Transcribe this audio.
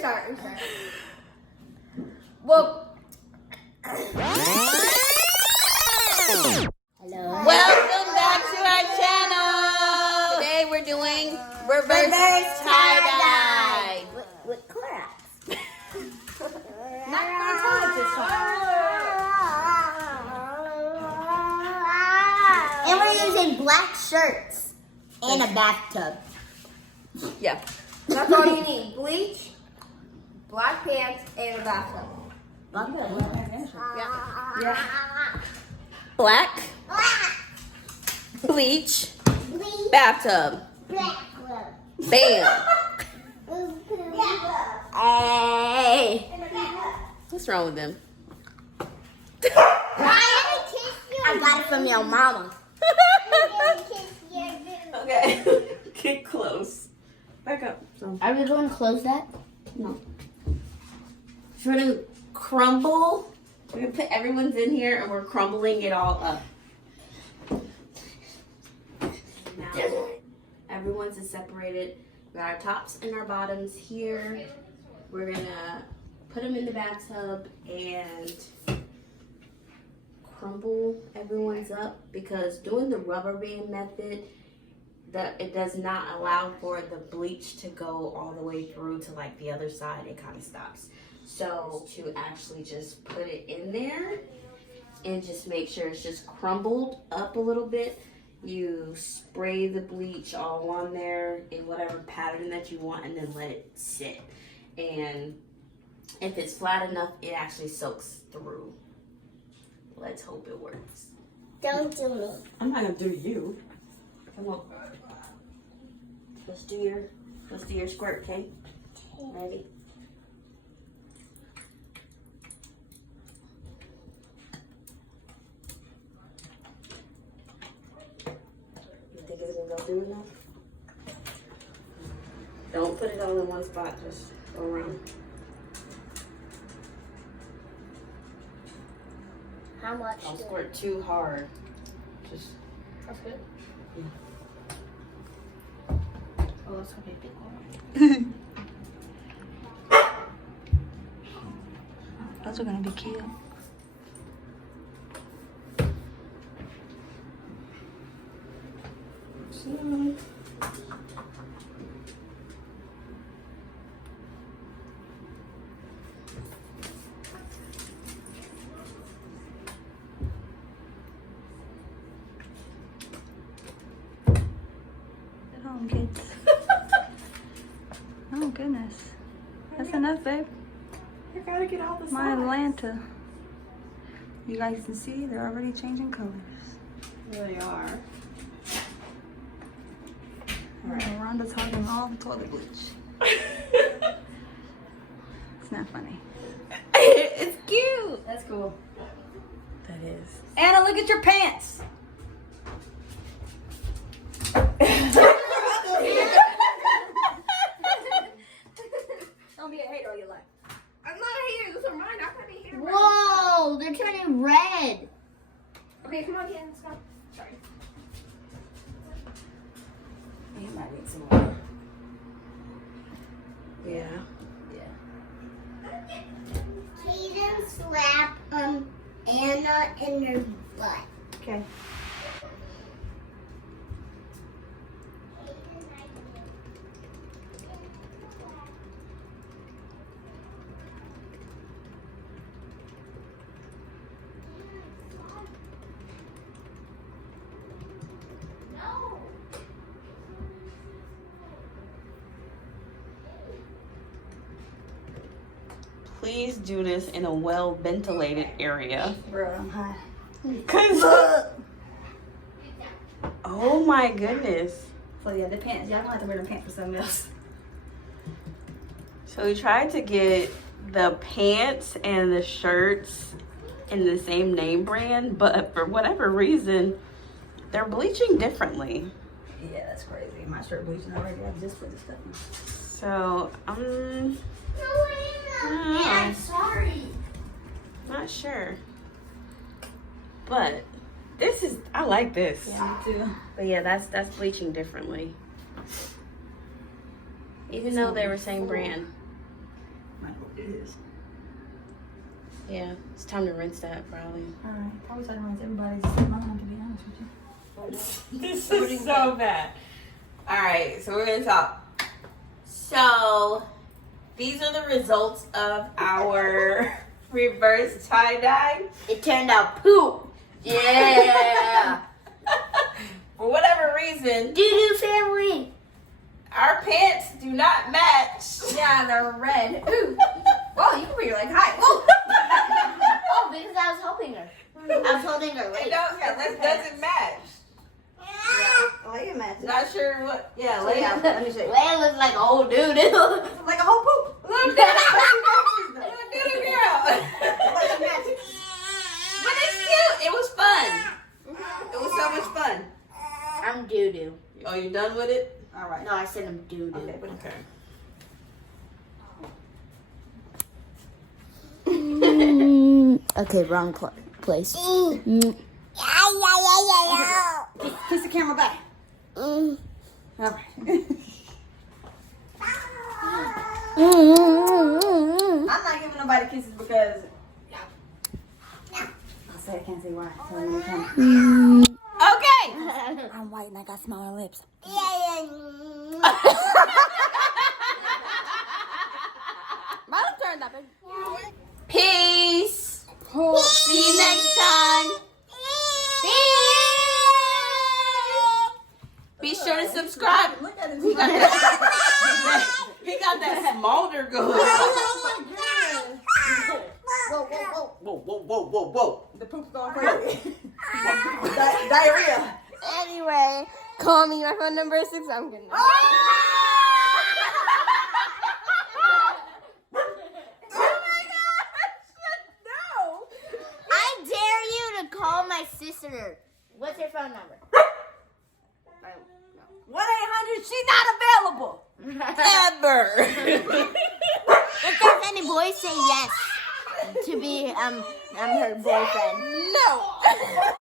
Restart. Well. Hello. Welcome back to our channel. Today we're doing reverse tie-dye. With Clorox. Not gonna tell it this time. And we're using black shirts and a bathtub. Yeah. That's all you need. Bleach, black pants, and a bathtub. Yeah. Black, bleach, bathtub. Bam. Hey. What's wrong with them? I got it from your mama. Okay. Get close. Back up. So. Are we going to close that? No. We're going to crumble. We're going to put everyone's in here and we're crumbling it all up. Now, everyone's is separated. We got our tops and our bottoms here. We're going to put them in the bathtub and crumble everyone's up because doing the rubber band method, it does not allow for the bleach to go all the way through to like the other side. It kind of stops. So to actually just put it in there and just make sure it's just crumbled up a little bit, you spray the bleach all on there in whatever pattern that you want and then let it sit. And if it's flat enough, it actually soaks through. Let's hope it works. Don't do me. I'm not gonna do you. Come on. Let's do your squirt, okay? Ready? You think it's gonna do enough? Don't put it all in one spot, just go around. How much? Don't squirt too hard. Just. That's good. Yeah. Oh, that's gonna be a big one. Those are gonna be cute. Get home, kids. Oh goodness, that's enough, babe. You gotta get all the My sides. Atlanta. You guys can see they're already changing colors. They are. Alright, Rhonda's hogging all the toilet bleach. It's not funny. It's cute. That's cool. That is. Anna, look at your pants. Don't be a hater all your life. I'm not here. Those are mine. I can't be here. Whoa, they're turning red. Okay, come on, here. Let's go. Sorry. You might need some more. Yeah. Kaden slap Anna in her butt. Okay. Please do this in a well-ventilated area. Bro, I'm hot. Cause, oh my goodness. So yeah, the pants. Y'all gonna have to wear the pants for something else. So we tried to get the pants and the shirts in the same name brand, but for whatever reason, they're bleaching differently. Yeah, that's crazy. My shirt bleaching already. I just put this stuff in. So, I'm sorry. not sure. But this is, I like this. Yeah, me too. But yeah, that's bleaching differently. Even though they were same brand. is. Yeah, it's time to rinse that probably. Alright, probably try to rinse everybody's mom, to be honest with you. This is so bad. Alright, so we're gonna talk. So, these are the results of our reverse tie-dye. It turned out poop. Yeah! For whatever reason, Doo-doo family. our pants do not match. Yeah, they're red. Ooh. Whoa, you can be like, hi. Whoa. Oh, because I was helping her. I was holding her It leg. doesn't match. Leia matches. Not sure what. Yeah, Leia. Let me show you. Leia looks like old doo-doo. Like a whole poop. Look at it, girl. But it's cute. It was fun. It was so much fun. I'm doo-doo. Oh, you done with it? All right. No, I said I'm doo-doo. Okay, but Okay. Okay, wrong place. kiss the camera back. All right. I'm not giving nobody kisses because. I said I can't say why. So I'm gonna come. Okay. I'm white and I got smaller lips. My lips aren't that big. Peace. See you next time. Be sure to subscribe. Look at his He got that smolder going. Whoa. The poop's going crazy. Diarrhea. Anyway, call me. My phone number is 6. I'm gonna. I dare you to call my sister. What's your phone number? 1-800. She's not available. Ever. If there's any boys, say yes to be her boyfriend. No.